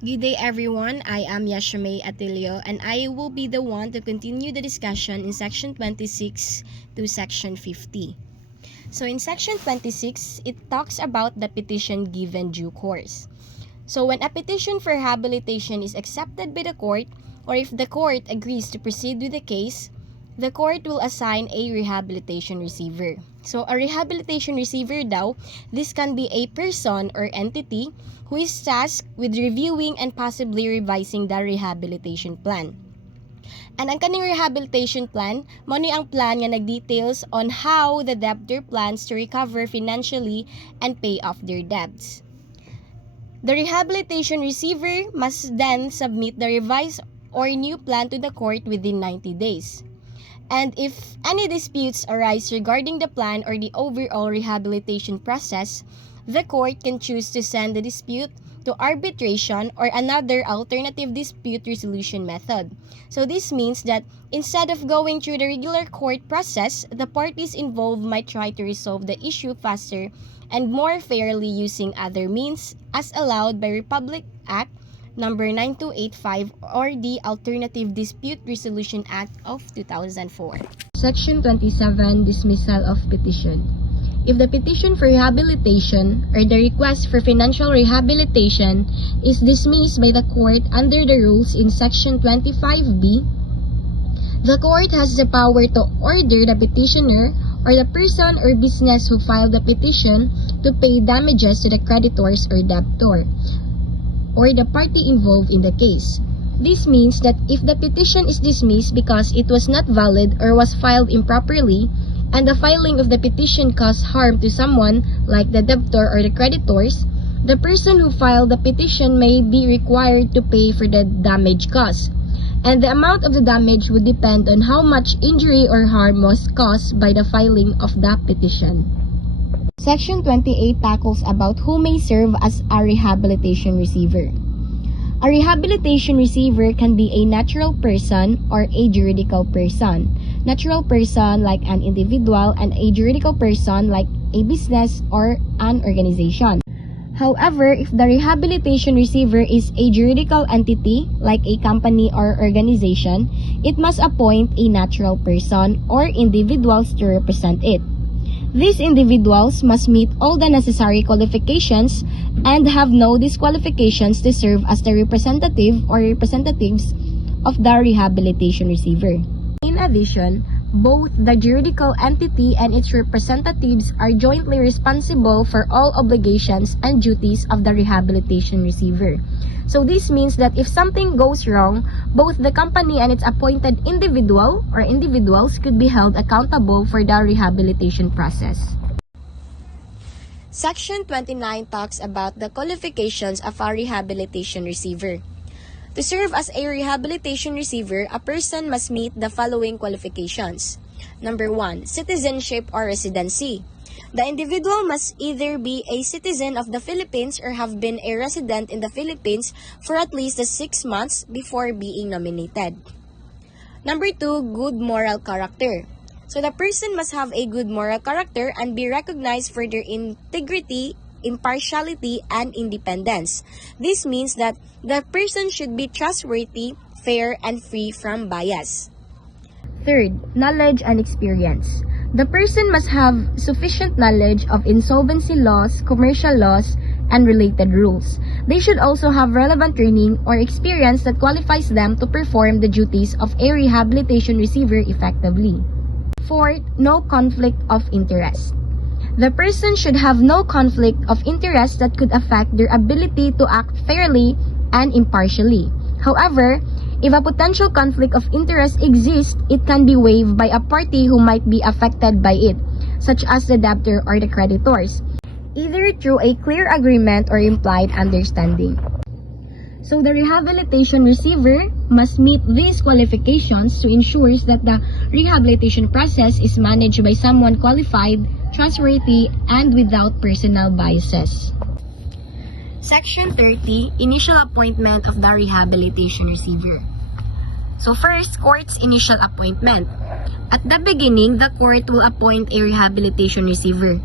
Good day everyone, I am Yashame Atilio and I will be the one to continue the discussion in section 26 to section 50. So in section 26, it talks about the petition given due course. So when a petition for rehabilitation is accepted by the court, or if the court agrees to proceed with the case, the court will assign a rehabilitation receiver. So a rehabilitation receiver daw, this can be a person or entity who is tasked with reviewing and possibly revising the rehabilitation plan. And ang kaning rehabilitation plan, mao ni ang plan nga nag-details on how the debtor plans to recover financially and pay off their debts. The rehabilitation receiver must then submit the revised or new plan to the court within 90 days. And if any disputes arise regarding the plan or the overall rehabilitation process, the court can choose to send the dispute to arbitration or another alternative dispute resolution method. So this means that instead of going through the regular court process, the parties involved might try to resolve the issue faster and more fairly using other means as allowed by Republic Act number 9285 or the Alternative Dispute Resolution Act of 2004. Section 27, Dismissal of Petition. If the petition for rehabilitation or the request for financial rehabilitation is dismissed by the court under the rules in Section 25B, the court has the power to order the petitioner or the person or business who filed the petition to pay damages to the creditors or debtor, or the party involved in the case. This means that if the petition is dismissed because it was not valid or was filed improperly, and the filing of the petition caused harm to someone, like the debtor or the creditors, the person who filed the petition may be required to pay for the damage caused. And the amount of the damage would depend on how much injury or harm was caused by the filing of the petition. Section 28 tackles about who may serve as a rehabilitation receiver. A rehabilitation receiver can be a natural person or a juridical person. Natural person like an individual and a juridical person like a business or an organization. However, if the rehabilitation receiver is a juridical entity like a company or organization, it must appoint a natural person or individuals to represent it. These individuals must meet all the necessary qualifications and have no disqualifications to serve as the representative or representatives of the rehabilitation receiver. In addition, both the juridical entity and its representatives are jointly responsible for all obligations and duties of the rehabilitation receiver. So this means that if something goes wrong, both the company and its appointed individual or individuals could be held accountable for the rehabilitation process. Section 29 talks about the qualifications of a rehabilitation receiver. To serve as a rehabilitation receiver, a person must meet the following qualifications. Number 1, citizenship or residency. The individual must either be a citizen of the Philippines or have been a resident in the Philippines for at least 6 months before being nominated. Number 2, good moral character. So the person must have a good moral character and be recognized for their integrity, impartiality, and independence. This means that the person should be trustworthy, fair, and free from bias. Third, knowledge and experience. The person must have sufficient knowledge of insolvency laws, commercial laws, and related rules. They should also have relevant training or experience that qualifies them to perform the duties of a rehabilitation receiver effectively. Fourth, no conflict of interest. The person should have no conflict of interest that could affect their ability to act fairly and impartially. However, if a potential conflict of interest exists, it can be waived by a party who might be affected by it, such as the debtor or the creditors, either through a clear agreement or implied understanding. So the rehabilitation receiver must meet these qualifications to ensure that the rehabilitation process is managed by someone qualified, trustworthy, and without personal biases. Section 30, Initial Appointment of the Rehabilitation Receiver. So first, court's initial appointment. At the beginning, the court will appoint a rehabilitation receiver.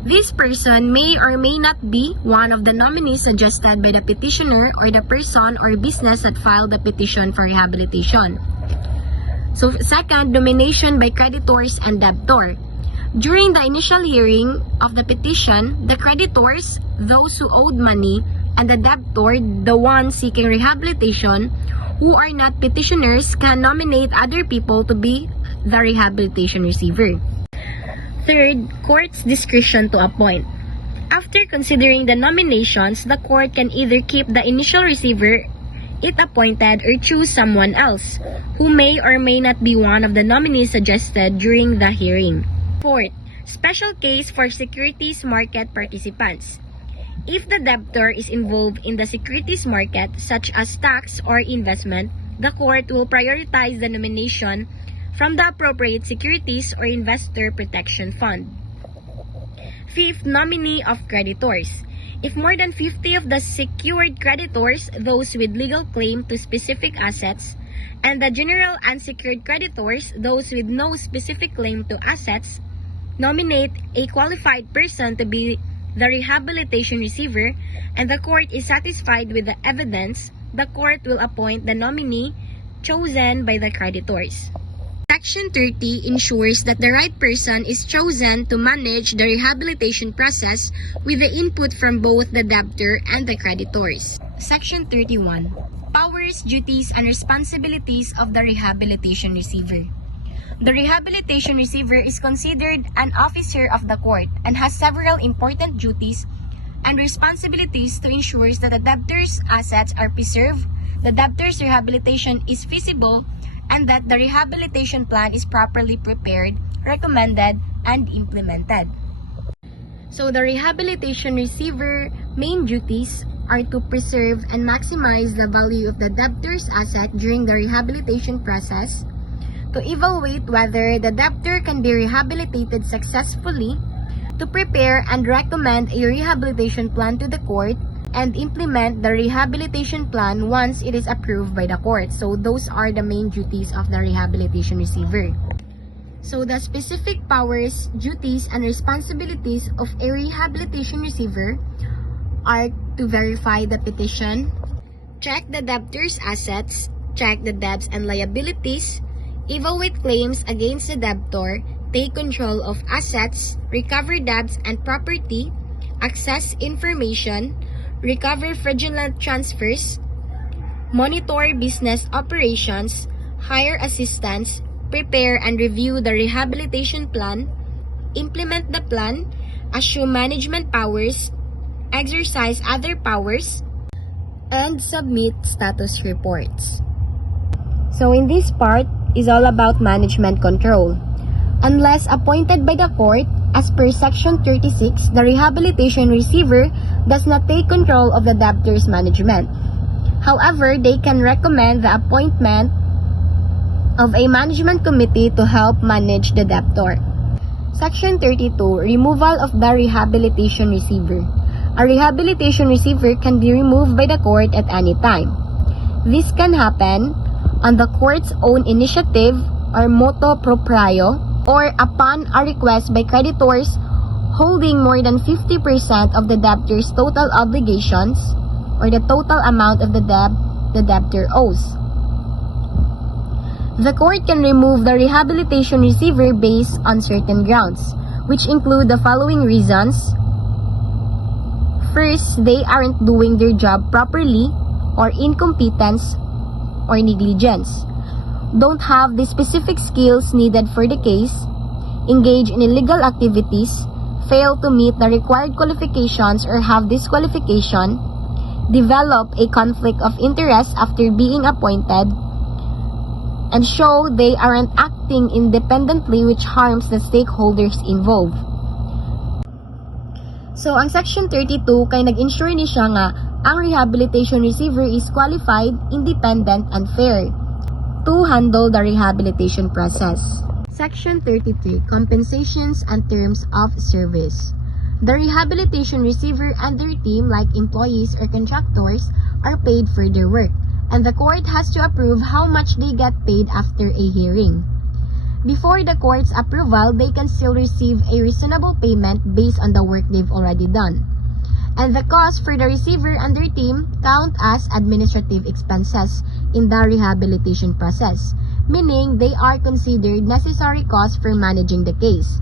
This person may or may not be one of the nominees suggested by the petitioner or the person or business that filed the petition for rehabilitation. So second, nomination by creditors and debtor. During the initial hearing of the petition, the creditors, those who owed money, and the debtor, the one seeking rehabilitation, who are not petitioners, can nominate other people to be the rehabilitation receiver. Third, court's discretion to appoint. After considering the nominations, the court can either keep the initial receiver it appointed or choose someone else, who may or may not be one of the nominees suggested during the hearing. Fourth, special case for securities market participants. If the debtor is involved in the securities market, such as stocks or investment, the court will prioritize the nomination from the appropriate securities or investor protection fund. Fifth, nominee of creditors. If more than 50 of the secured creditors, those with legal claim to specific assets, and the general unsecured creditors, those with no specific claim to assets, nominate a qualified person to be the rehabilitation receiver, and the court is satisfied with the evidence, the court will appoint the nominee chosen by the creditors. Section 30 ensures that the right person is chosen to manage the rehabilitation process with the input from both the debtor and the creditors. Section 31. Powers, duties, and responsibilities of the rehabilitation receiver. The rehabilitation receiver is considered an officer of the court and has several important duties and responsibilities to ensure that the debtor's assets are preserved, the debtor's rehabilitation is feasible, and that the rehabilitation plan is properly prepared, recommended, and implemented. So the rehabilitation receiver main duties are to preserve and maximize the value of the debtor's asset during the rehabilitation process, to evaluate whether the debtor can be rehabilitated successfully, to prepare and recommend a rehabilitation plan to the court, and implement the rehabilitation plan once it is approved by the court. So those are the main duties of the rehabilitation receiver. So the specific powers, duties, and responsibilities of a rehabilitation receiver are to verify the petition, check the debtor's assets, check the debts and liabilities, evaluate claims against the debtor, take control of assets, recover debts and property, access information, recover fraudulent transfers, monitor business operations, hire assistants, prepare and review the rehabilitation plan, implement the plan, assume management powers, exercise other powers, and submit status reports. So in this part is all about management control. Unless appointed by the court, as per Section 36, the rehabilitation receiver does not take control of the debtor's management. However, they can recommend the appointment of a management committee to help manage the debtor. Section 32, removal of the rehabilitation receiver. A rehabilitation receiver can be removed by the court at any time. This can happen on the court's own initiative or motu proprio, or upon a request by creditors holding more than 50% of the debtor's total obligations or the total amount of the debt the debtor owes. The court can remove the rehabilitation receiver based on certain grounds, which include the following reasons. First, they aren't doing their job properly, or incompetence or negligence, don't have the specific skills needed for the case, engage in illegal activities, fail to meet the required qualifications or have disqualification, develop a conflict of interest after being appointed, and show they aren't acting independently which harms the stakeholders involved. So, ang Section 32 kay nag-ensure ni siya nga ang rehabilitation receiver is qualified, independent, and fair to handle the rehabilitation process. Section 33, compensations and terms of service. The rehabilitation receiver and their team, like employees or contractors, are paid for their work, and the court has to approve how much they get paid after a hearing. before the court's approval, they can still receive a reasonable payment based on the work they've already done. And the costs for the receiver and their team count as administrative expenses in the rehabilitation process, meaning they are considered necessary costs for managing the case.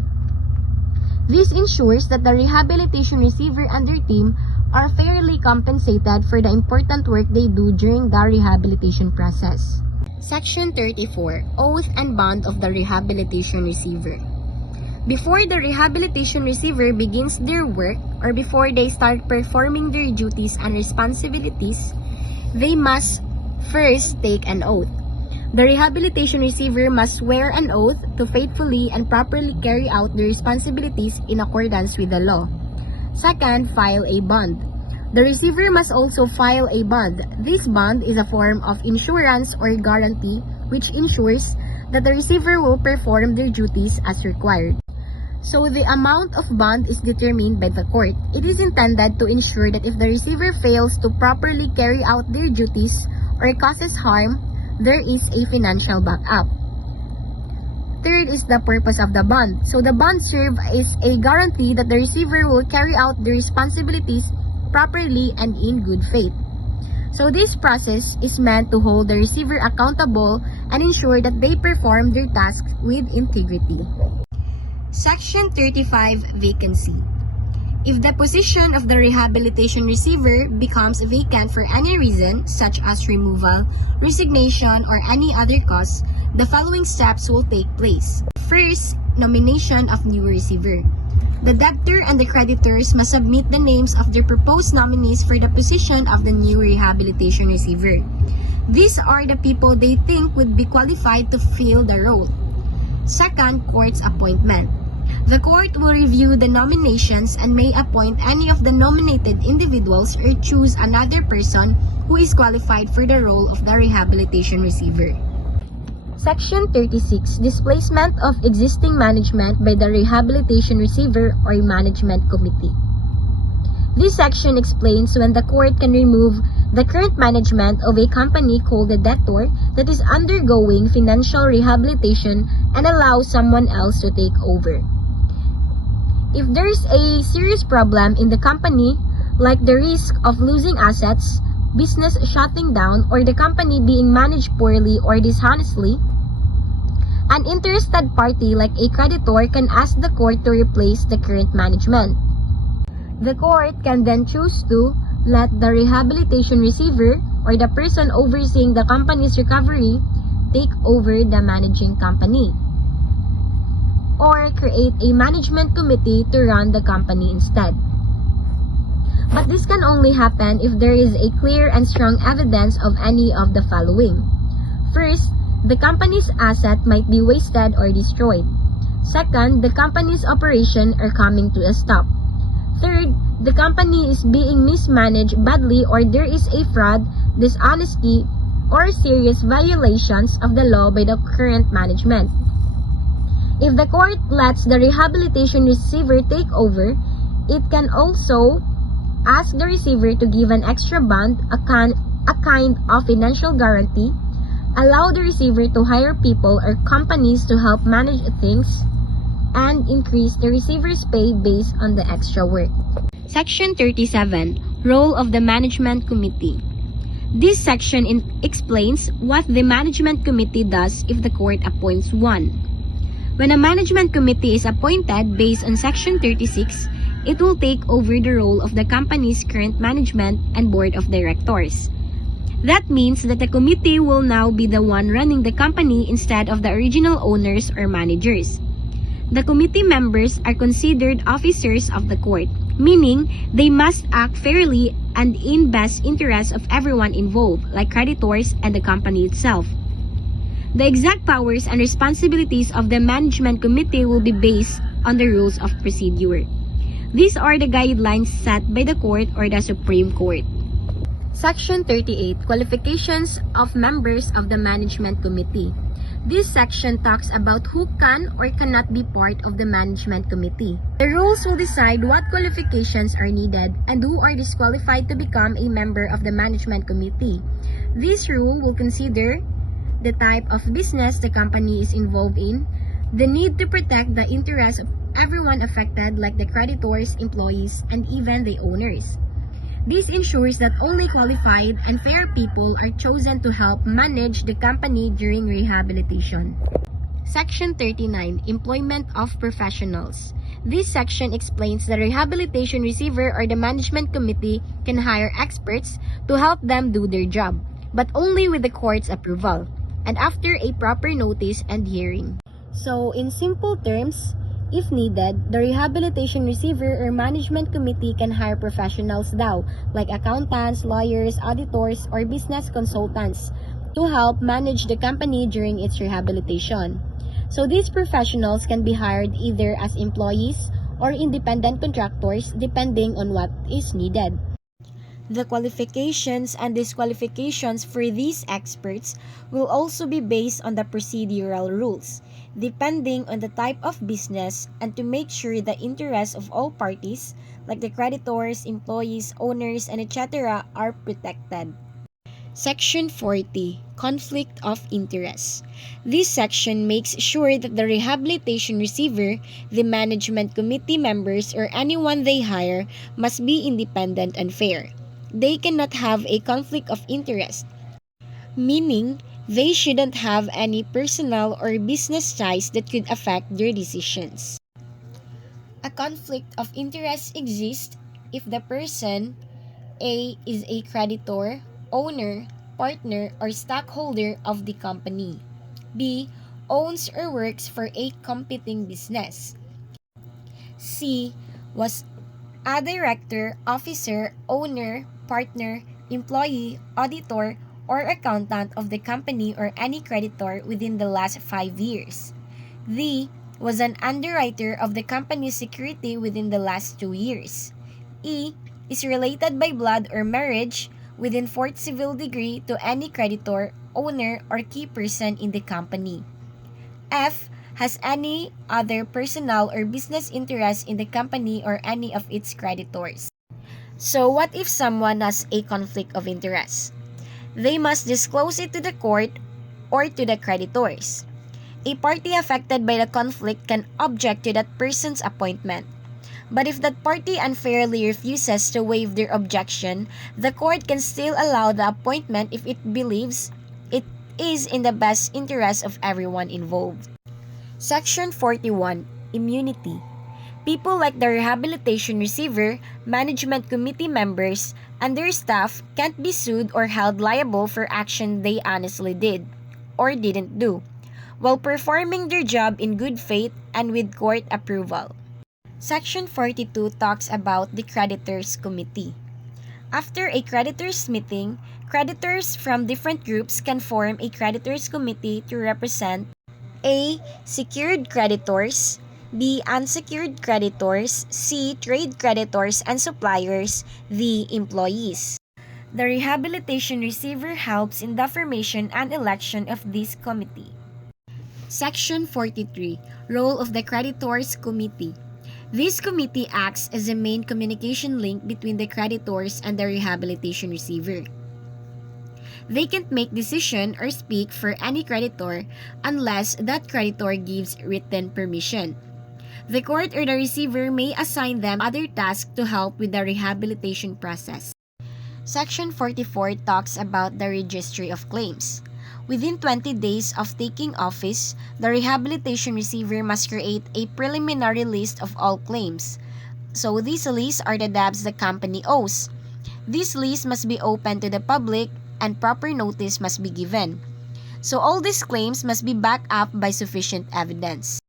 This ensures that the rehabilitation receiver and their team are fairly compensated for the important work they do during the rehabilitation process. Section 34. Oath and Bond of the Rehabilitation Receiver. Before the rehabilitation receiver begins their work or before they start performing their duties and responsibilities, they must first take an oath. The rehabilitation receiver must swear an oath to faithfully and properly carry out their responsibilities in accordance with the law. Second, file a bond. The receiver must also file a bond. This bond is a form of insurance or guarantee which ensures that the receiver will perform their duties as required. So the amount of bond is determined by the court. It is intended to ensure that if the receiver fails to properly carry out their duties or causes harm, there is a financial backup. Third is the purpose of the bond. So the bond serves as a guarantee that the receiver will carry out the responsibilities properly and in good faith. So this process is meant to hold the receiver accountable and ensure that they perform their tasks with integrity. Section 35. Vacancy. If the position of the rehabilitation receiver becomes vacant for any reason, such as removal, resignation, or any other cause, the following steps will take place. First, nomination of new receiver. The debtor and the creditors must submit the names of their proposed nominees for the position of the new rehabilitation receiver. These are the people they think would be qualified to fill the role. Second, court's appointment. The court will review the nominations and may appoint any of the nominated individuals or choose another person who is qualified for the role of the rehabilitation receiver. Section 36. Displacement of existing management by the rehabilitation receiver or management committee. This section explains when the court can remove the current management of a company called a debtor that is undergoing financial rehabilitation and allow someone else to take over. If there is a serious problem in the company, like the risk of losing assets, business shutting down, or the company being managed poorly or dishonestly, an interested party like a creditor can ask the court to replace the current management. The court can then choose to let the rehabilitation receiver or the person overseeing the company's recovery take over the managing company, or create a management committee to run the company instead. But this can only happen if there is a clear and strong evidence of any of the following. First, the company's asset might be wasted or destroyed. Second, the company's operation are coming to a stop. Third, the company is being mismanaged badly or there is a fraud, dishonesty, or serious violations of the law by the current management. If the court lets the rehabilitation receiver take over, it can also ask the receiver to give an extra bond, a kind of financial guarantee, allow the receiver to hire people or companies to help manage things, and increase the receiver's pay based on the extra work. Section 37. Role of the Management Committee. This section explains what the Management Committee does if the court appoints one. When a management committee is appointed based on Section 36, it will take over the role of the company's current management and board of directors. That means that the committee will now be the one running the company instead of the original owners or managers. The committee members are considered officers of the court, meaning they must act fairly and in best interest of everyone involved, like creditors and the company itself. The exact powers and responsibilities of the management committee will be based on the rules of procedure. These are the guidelines set by the court or the Supreme Court. Section 38. Qualifications of members of the management committee. This section talks about who can or cannot be part of the management committee. The rules will decide what qualifications are needed and who are disqualified to become a member of the management committee. This rule will consider the type of business the company is involved in, The need to protect the interests of everyone affected, like the creditors, employees, and even the owners. This ensures that only qualified and fair people are chosen to help manage the company during rehabilitation. Section 39, Employment of Professionals. This section explains the rehabilitation receiver or the management committee can hire experts to help them do their job, but only with the court's approval, and after a proper notice and hearing. So, in simple terms, if needed, the rehabilitation receiver or management committee can hire professionals daw, like accountants, lawyers, auditors, or business consultants, to help manage the company during its rehabilitation. So these professionals can be hired either as employees or independent contractors depending on what is needed. The qualifications and disqualifications for these experts will also be based on the procedural rules, depending on the type of business, and to make sure the interests of all parties, like the creditors, employees, owners, and etc., are protected. Section 40, Conflict of Interest. This section makes sure that the rehabilitation receiver, the management committee members, or anyone they hire must be independent and fair. They cannot have a conflict of interest, meaning they shouldn't have any personal or business ties that could affect their decisions. A conflict of interest exists if the person A is a creditor, owner, partner, or stockholder of the company. B owns or works for a competing business. C was a director, officer, owner, partner, employee, auditor, or accountant of the company or any creditor within the last 5 years. D was an underwriter of the company's security within the last 2 years. E is related by blood or marriage within fourth civil degree to any creditor, owner, or key person in the company. F has any other personal or business interest in the company or any of its creditors. So what if someone has a conflict of interest? They must disclose it to the court or to the creditors. A party affected by the conflict can object to that person's appointment. But if that party unfairly refuses to waive their objection, the court can still allow the appointment if it believes it is in the best interest of everyone involved. Section 41, Immunity. People like the rehabilitation receiver, management committee members, and their staff can't be sued or held liable for action they honestly did or didn't do, while performing their job in good faith and with court approval. Section 42 talks about the creditors committee. After a creditors meeting, creditors from different groups can form a creditors committee to represent A. Secured creditors, B. Unsecured creditors, C. Trade creditors and suppliers, D. Employees. The rehabilitation receiver helps in the formation and election of this committee. Section 43, Role of the Creditors Committee. This committee acts as a main communication link between the creditors and the rehabilitation receiver. They can't make decision or speak for any creditor unless that creditor gives written permission. The court or the receiver may assign them other tasks to help with the rehabilitation process. Section 44 talks about the registry of claims. Within 20 days of taking office, the rehabilitation receiver must create a preliminary list of all claims. So these lists are the debts the company owes. This list must be open to the public and proper notice must be given. So all these claims must be backed up by sufficient evidence.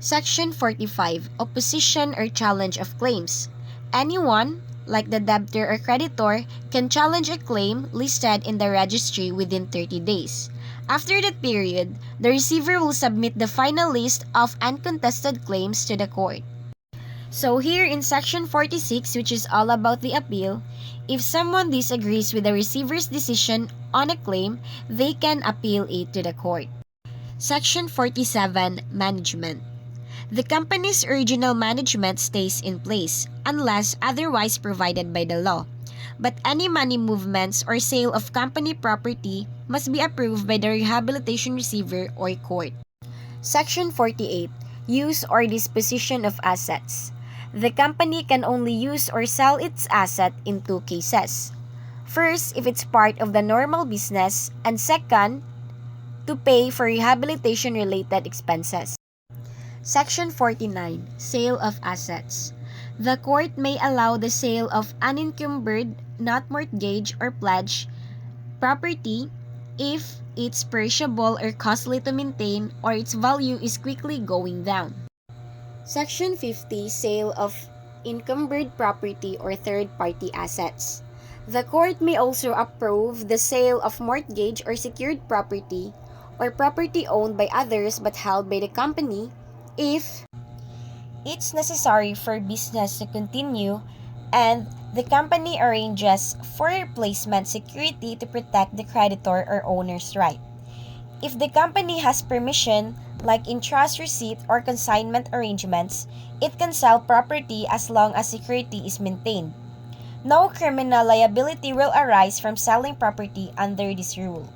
Section 45, Opposition or Challenge of Claims. Anyone, like the debtor or creditor, can challenge a claim listed in the registry within 30 days. After that period, the receiver will submit the final list of uncontested claims to the court. So here in Section 46, which is all about the appeal, if someone disagrees with the receiver's decision on a claim, they can appeal it to the court. Section 47, Management. The company's original management stays in place unless otherwise provided by the law, but any money movements or sale of company property must be approved by the rehabilitation receiver or court. Section 48. Use or disposition of assets. The company can only use or sell its asset in two cases. First, if it's part of the normal business, and second, to pay for rehabilitation-related expenses. Section 49. Sale of assets. The court may allow the sale of unencumbered, not mortgaged or pledged property if it's perishable or costly to maintain or its value is quickly going down. Section 50. Sale of encumbered property or third-party assets. The court may also approve the sale of mortgage or secured property or property owned by others but held by the company if it's necessary for business to continue and the company arranges for replacement security to protect the creditor or owner's right. If the company has permission, like in trust receipt or consignment arrangements, it can sell property as long as security is maintained. No criminal liability will arise from selling property under this rule.